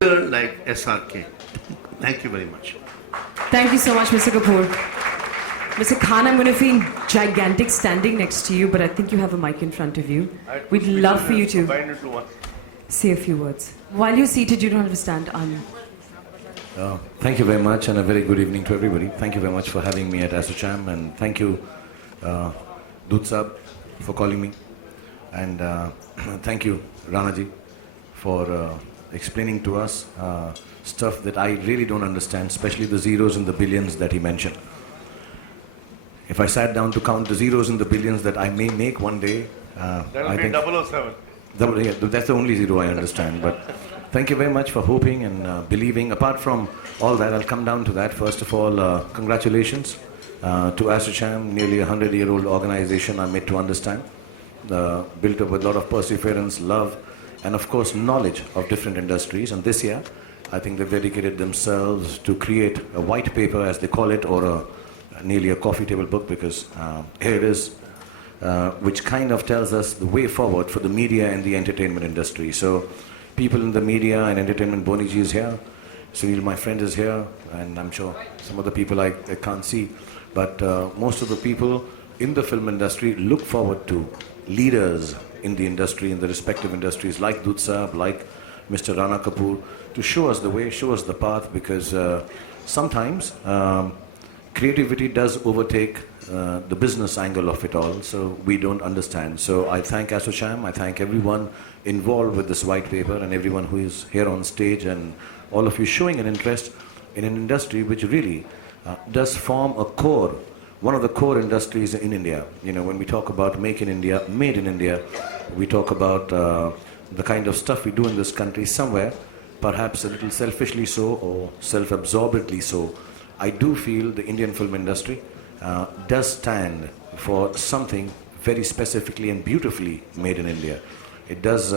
like SRK. Thank you very much. Thank you so much, Mr. Kapoor. Mr. Khan, I'm going to feel gigantic standing next to you, but I think you have a mic in front of you. We'd love for you to say a few words. While you're seated, you don't have to stand. Thank you very much, and a very good evening to everybody. Thank you very much for having me at ASSOCHAM, and thank you, Dud Sab, for calling me. And thank you, Ranaji, for explaining to us stuff that I really don't understand, especially the zeros and the billions that he mentioned. If I sat down to count the zeros and the billions that I may make one day, that'll be 007. Yeah, that's the only zero I understand. But thank you very much for hoping and believing. Apart from all that, I'll come down to that. First of all, congratulations to ASSOCHAM, nearly a 100-year-old organization, I'm made to understand. Built up with a lot of perseverance, love, and of course knowledge of different industries. And this year, I think they've dedicated themselves to create a white paper, as they call it, or nearly a coffee table book, because here it is, which kind of tells us the way forward for the media and the entertainment industry. So people in the media and entertainment, Boniji is here, Sunil, my friend, is here, and I'm sure some of the people I can't see, but most of the people in the film industry look forward to leaders in the industry, in the respective industries, like Dud Sab, like Mr. Rana Kapoor, to show us the way, show us the path, because sometimes creativity does overtake the business angle of it all, so we don't understand. So I thank ASSOCHAM, I thank everyone involved with this white paper, and everyone who is here on stage, and all of you showing an interest in an industry which really does form a core, one of the core industries in India. You know, when we talk about Make in India, Made in India, we talk about the kind of stuff we do in this country somewhere, perhaps a little selfishly so, or self-absorbedly so. I do feel the Indian film industry does stand for something very specifically and beautifully made in India. It does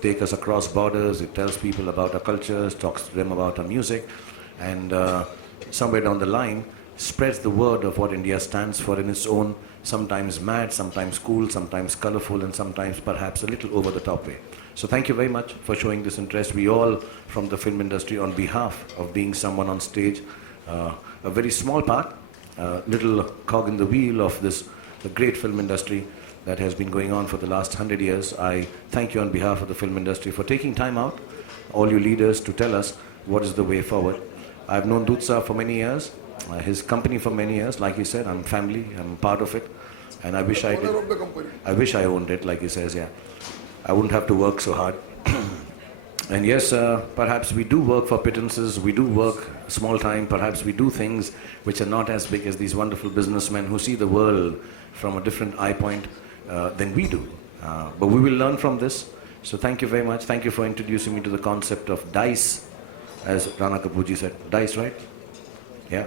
take us across borders, it tells people about our cultures, talks to them about our music, and somewhere down the line spreads the word of what India stands for in its own, sometimes mad, sometimes cool, sometimes colorful, and sometimes perhaps a little over the top way. So thank you very much for showing this interest. We all from the film industry, on behalf of being someone on stage, a very small part, little cog in the wheel of this the great film industry that has been going on for the last 100 years. I thank you on behalf of the film industry for taking time out, all you leaders, to tell us what is the way forward. I've known Dud Sab for many years, his company for many years. Like he said, I'm family, I'm part of it, and I wish I did. I wish I owned it, like he says, yeah. I wouldn't have to work so hard. And yes, perhaps we do work for pittances, we do work small time, perhaps we do things which are not as big as these wonderful businessmen who see the world from a different eye point than we do. But we will learn from this. So thank you very much. Thank you for introducing me to the concept of dice, as Rana Kapoorji said. Dice, right? Yeah.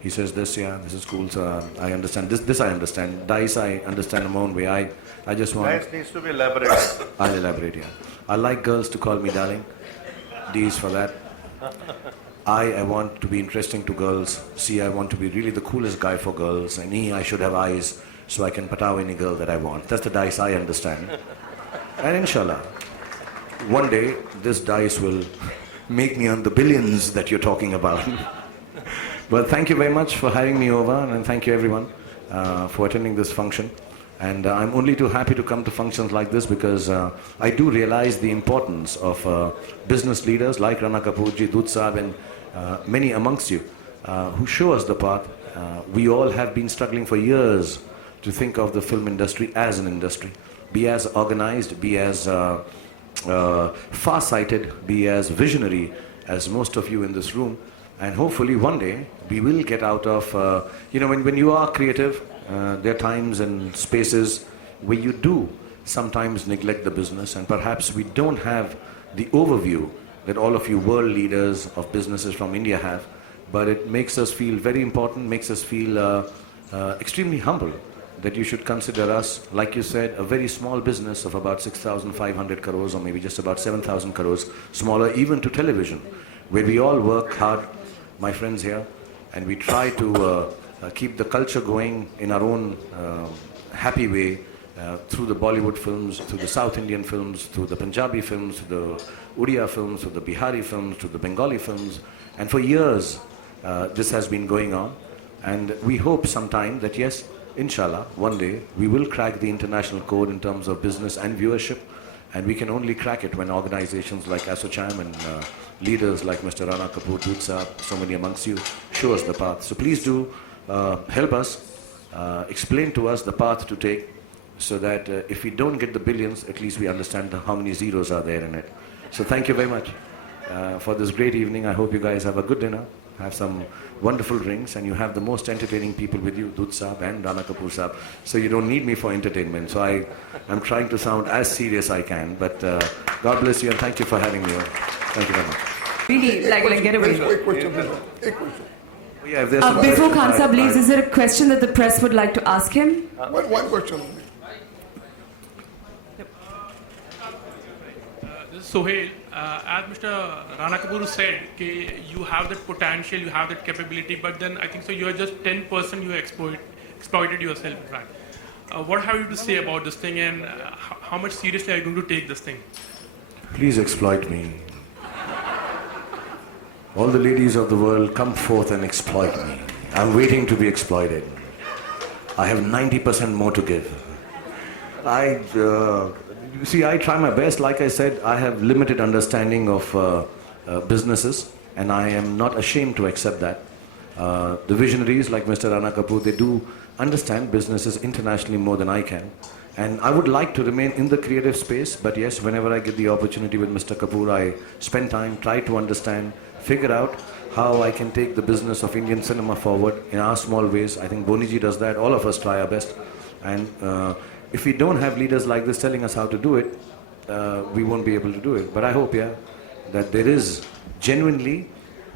He says this, yeah, this is cool, so I understand. This I understand. Dice I understand in my own way. I just want... Dice needs to be elaborated. I'll elaborate, yeah. I like girls to call me darling. D is for that. I want to be interesting to girls. C, I want to be really the coolest guy for girls. And E, I should have eyes so I can pataw any girl that I want. That's the dice I understand. And inshallah, one day this dice will make me on the billions that you're talking about. But thank you very much for having me over, and thank you everyone for attending this function. And I'm only too happy to come to functions like this, because I do realize the importance of business leaders like Rana Kapoorji, Dud Sab, and many amongst you who show us the path. We all have been struggling for years to think of the film industry as an industry. Be as organized, be as far-sighted, be as visionary as most of you in this room. And hopefully one day we will get out of, you know, when you are creative, there are times and spaces where you do sometimes neglect the business, and perhaps we don't have the overview that all of you world leaders of businesses from India have, but it makes us feel very important, makes us feel extremely humble that you should consider us, like you said, a very small business of about 6,500 crores, or maybe just about 7,000 crores, smaller even to television, where we all work hard, my friends here, and we try to keep the culture going in our own happy way, through the Bollywood films, through the South Indian films, through the Punjabi films, through the Odia films, through the Bihari films, through the Bengali films. And for years, this has been going on. And we hope sometime that yes, inshallah, one day we will crack the international code in terms of business and viewership. And we can only crack it when organizations like ASSOCHAM and leaders like Mr. Rana Kapoor, Doot Saab, so many amongst you, show us the path. So please do help us, explain to us the path to take, so that if we don't get the billions, at least we understand how many zeros are there in it. So thank you very much for this great evening. I hope you guys have a good dinner, have some wonderful drinks, and you have the most entertaining people with you, Doot Saab and Rana Kapoor Saab. So you don't need me for entertainment. So I'm trying to sound as serious I can. But God bless you and thank you for having me on. Thank you very much. Really, like get away. Quick question, please. A question. Yeah, if there's some Before questions, Khan Saab leaves, is there a question that the press would like to ask him? One question only. This is Sohail. As Mr. Rana Kapoor said, you have that potential, you have that capability, but then I think so you are just 10% you exploited yourself, in fact. What have you to say about this thing, and how much seriously are you going to take this thing? please exploit me. All the ladies of the world, come forth and exploit me. I'm waiting to be exploited. I have 90% more to give. I try my best. Like I said, I have limited understanding of businesses, and I am not ashamed to accept that. The visionaries like Mr. Rana Kapoor, they do understand businesses internationally more than I can. And I would like to remain in the creative space, but yes, whenever I get the opportunity with Mr. Kapoor, I spend time, try to understand, figure out how I can take the business of Indian cinema forward in our small ways. I think Boniji does that. All of us try our best. And if we don't have leaders like this telling us how to do it, we won't be able to do it. But I hope, that there is genuinely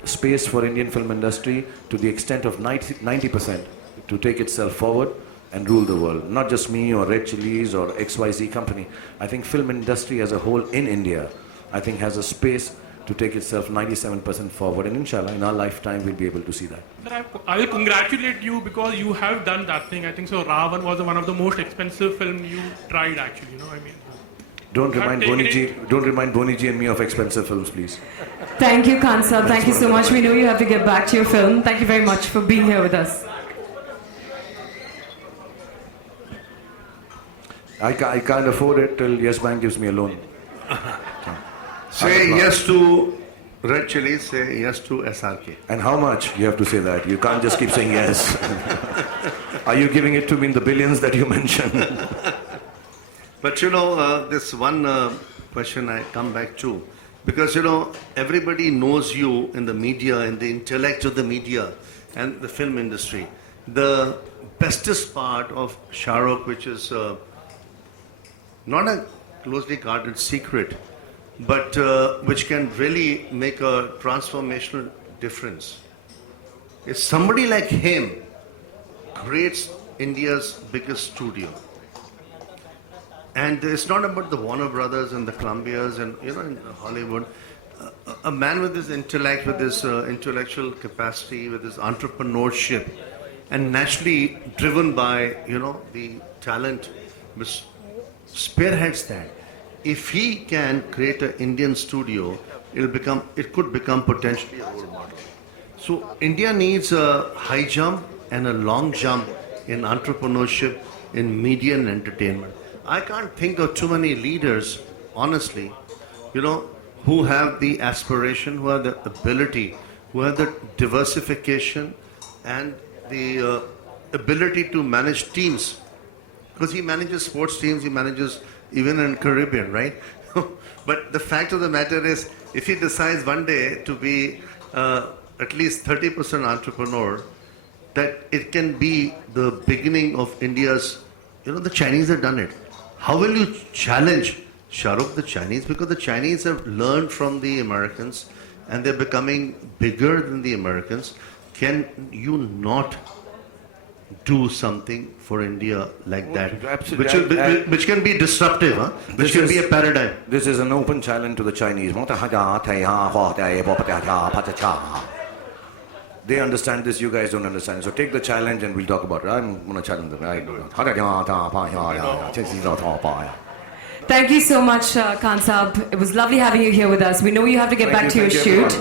space for Indian film industry to the extent of 90% to take itself forward and rule the world. Not just me or Red Chilies or XYZ company. I think film industry as a whole in India, I think has a space to take itself 97% forward, and inshallah in our lifetime we'll be able to see that. Sir, I will congratulate you because you have done that thing. I think so Ravan was one of the most expensive film you tried actually, Don't remind taken it. Boniji and me of expensive films, please. Thank you, Khan Saab. Thank you so much. We know you have to get back to your film. Thank you very much for being here with us. I can't afford it till Yes Bank gives me a loan. Say yes to Red Chilies, say yes to SRK. And how much? You have to say that. You can't just keep saying yes. Are you giving it to me in the billions that you mentioned? But this one question I come back to, because everybody knows you in the media, in the intellect of the media and the film industry. The bestest part of Shahrukh, which is not a closely guarded secret, but which can really make a transformational difference, is somebody like him creates India's biggest studio. And it's not about the Warner Brothers and the Columbias and in Hollywood. A man with his intellect, with his intellectual capacity, with his entrepreneurship, and naturally driven by the talent, which spearheads that. If he can create an Indian studio, it could become potentially a role model. So India needs a high jump and a long jump in entrepreneurship, in media and entertainment. I can't think of too many leaders, honestly, who have the aspiration, who have the ability, who have the diversification and the ability to manage teams. Because he manages sports teams, he manages even in Caribbean, right? But the fact of the matter is, if he decides one day to be at least 30% entrepreneur, that it can be the beginning of India's, the Chinese have done it. How will you challenge Shahrukh, the Chinese? Because the Chinese have learned from the Americans and they're becoming bigger than the Americans. Can you not do something for India like that? Absolutely. Which can be disruptive, huh? Which can be a paradigm. This is an open They understand this, you guys don't understand. So take the challenge and we'll talk about it. I'm going to challenge them. Thank you so much, Khan Saab. It was lovely having you here with us. We know you have to get back to your shoot.